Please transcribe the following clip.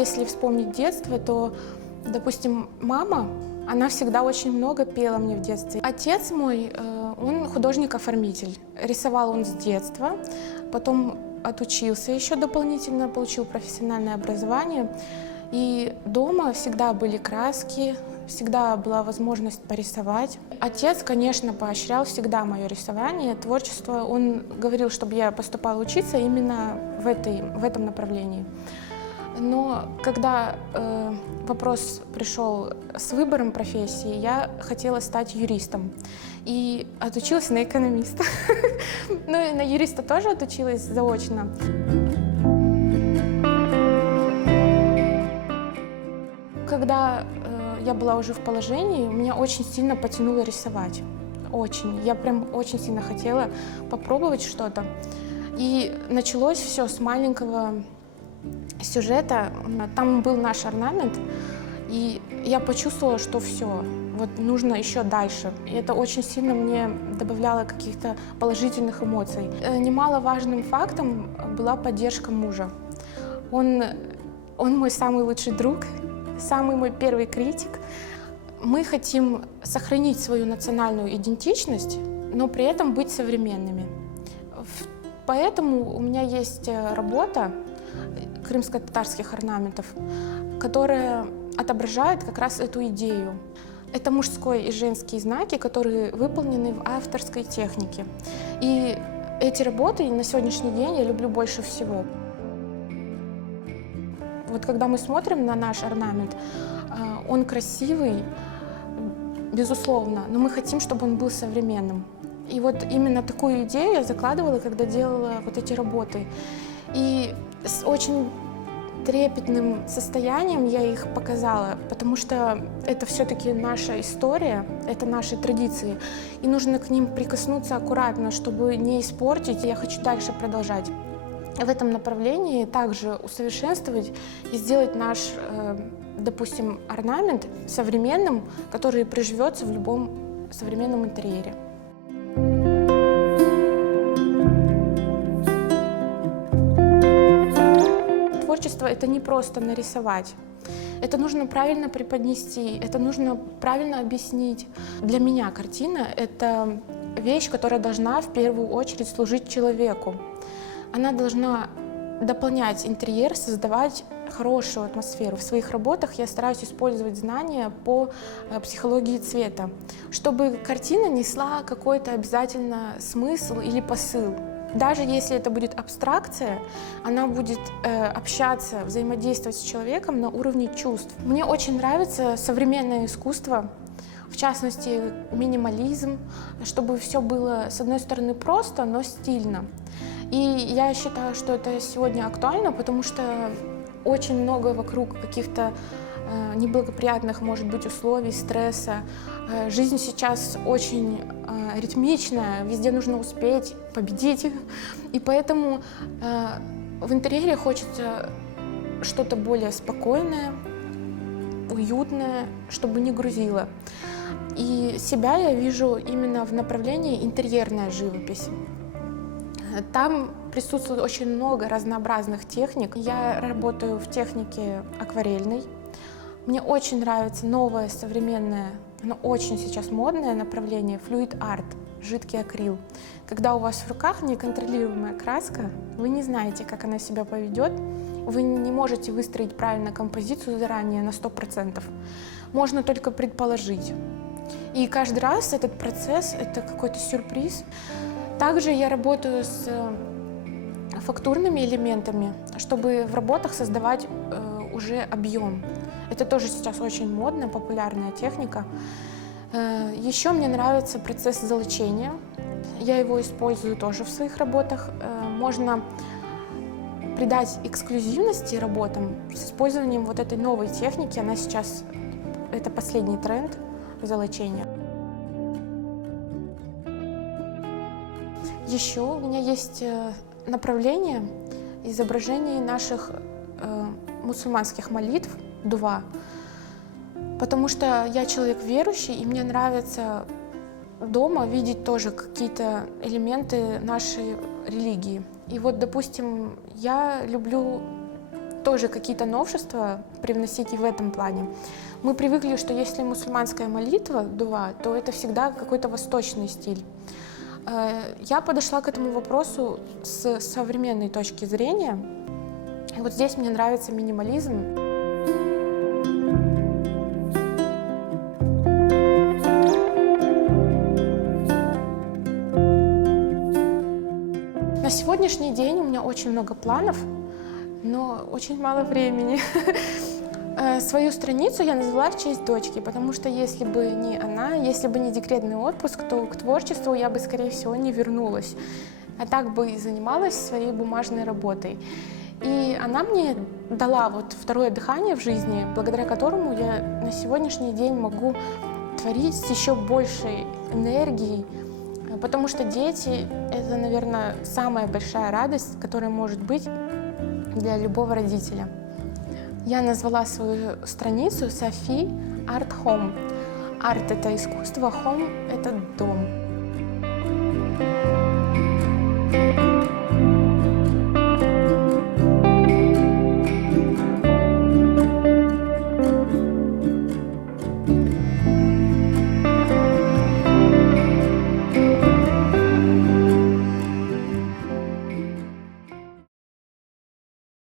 если вспомнить детство, то, допустим, мама, она всегда очень много пела мне в детстве. Отец мой, он художник-оформитель. Рисовал он с детства, потом отучился еще дополнительно, получил профессиональное образование. И дома всегда были краски, всегда была возможность порисовать. Отец, конечно, поощрял всегда мое рисование, творчество. Он говорил, чтобы я поступала учиться именно в этом направлении. Но когда вопрос пришел с выбором профессии, я хотела стать юристом и отучилась на экономиста. Ну и на юриста тоже отучилась заочно. Когда я была уже в положении, меня очень сильно потянуло рисовать. Очень. Я прям очень сильно хотела попробовать что-то. И началось все с маленького сюжета. Там был наш орнамент, и я почувствовала, что все, вот нужно еще дальше. И это очень сильно мне добавляло каких-то положительных эмоций. Немаловажным фактом была поддержка мужа. Он мой самый лучший друг, самый мой первый критик. Мы хотим сохранить свою национальную идентичность, но при этом быть современными. Поэтому у меня есть работа крымско-татарских орнаментов, которая отображает как раз эту идею. Это мужской и женские знаки, которые выполнены в авторской технике. И эти работы на сегодняшний день я люблю больше всего. Вот когда мы смотрим на наш орнамент, он красивый, безусловно, но мы хотим, чтобы он был современным. И вот именно такую идею я закладывала, когда делала вот эти работы. И с очень трепетным состоянием я их показала, потому что это все-таки наша история, это наши традиции. И нужно к ним прикоснуться аккуратно, чтобы не испортить. Я хочу дальше продолжать в этом направлении, также усовершенствовать и сделать наш, допустим, орнамент современным, который приживется в любом современном интерьере. Творчество — это не просто нарисовать. Это нужно правильно преподнести, это нужно правильно объяснить. Для меня картина — это вещь, которая должна в первую очередь служить человеку. Она должна дополнять интерьер, создавать хорошую атмосферу. В своих работах я стараюсь использовать знания по психологии цвета, чтобы картина несла какой-то обязательно смысл или посыл. Даже если это будет абстракция, она будет общаться, взаимодействовать с человеком на уровне чувств. Мне очень нравится современное искусство, в частности, минимализм, чтобы все было, с одной стороны, просто, но стильно. И я считаю, что это сегодня актуально, потому что очень много вокруг каких-то неблагоприятных, может быть, условий, стресса. Жизнь сейчас очень ритмичная, везде нужно успеть, победить. И поэтому в интерьере хочется что-то более спокойное, уютное, чтобы не грузило. И себя я вижу именно в направлении интерьерная живопись. Там присутствует очень много разнообразных техник. Я работаю в технике акварельной. Мне очень нравится новое, современное, но очень сейчас модное направление флюид-арт, жидкий акрил. Когда у вас в руках неконтролируемая краска, вы не знаете, как она себя поведет, вы не можете выстроить правильно композицию заранее на 100%. Можно только предположить. И каждый раз этот процесс — это какой-то сюрприз. Также я работаю с фактурными элементами, чтобы в работах создавать уже объем. Это тоже сейчас очень модная, популярная техника. Еще мне нравится процесс золочения. Я его использую тоже в своих работах. Можно придать эксклюзивности работам с использованием вот этой новой техники. Она сейчас, это последний тренд золочения. Еще у меня есть направление изображений наших мусульманских молитв, дува, потому что я человек верующий, и мне нравится дома видеть тоже какие-то элементы нашей религии. И вот, допустим, я люблю тоже какие-то новшества привносить и в этом плане. Мы привыкли, что если мусульманская молитва, дуа, то это всегда какой-то восточный стиль. Я подошла к этому вопросу с современной точки зрения. И вот здесь мне нравится минимализм. На сегодняшний день у меня очень много планов, но очень мало времени. Свою страницу я назвала в честь дочки, потому что если бы не она, если бы не декретный отпуск, то к творчеству я бы, скорее всего, не вернулась. А так бы и занималась своей бумажной работой. И она мне дала вот второе дыхание в жизни, благодаря которому я на сегодняшний день могу творить с еще большей энергией, потому что дети — это, наверное, самая большая радость, которая может быть для любого родителя. Я назвала свою страницу Софи Арт Home. Арт — это искусство, home — это дом.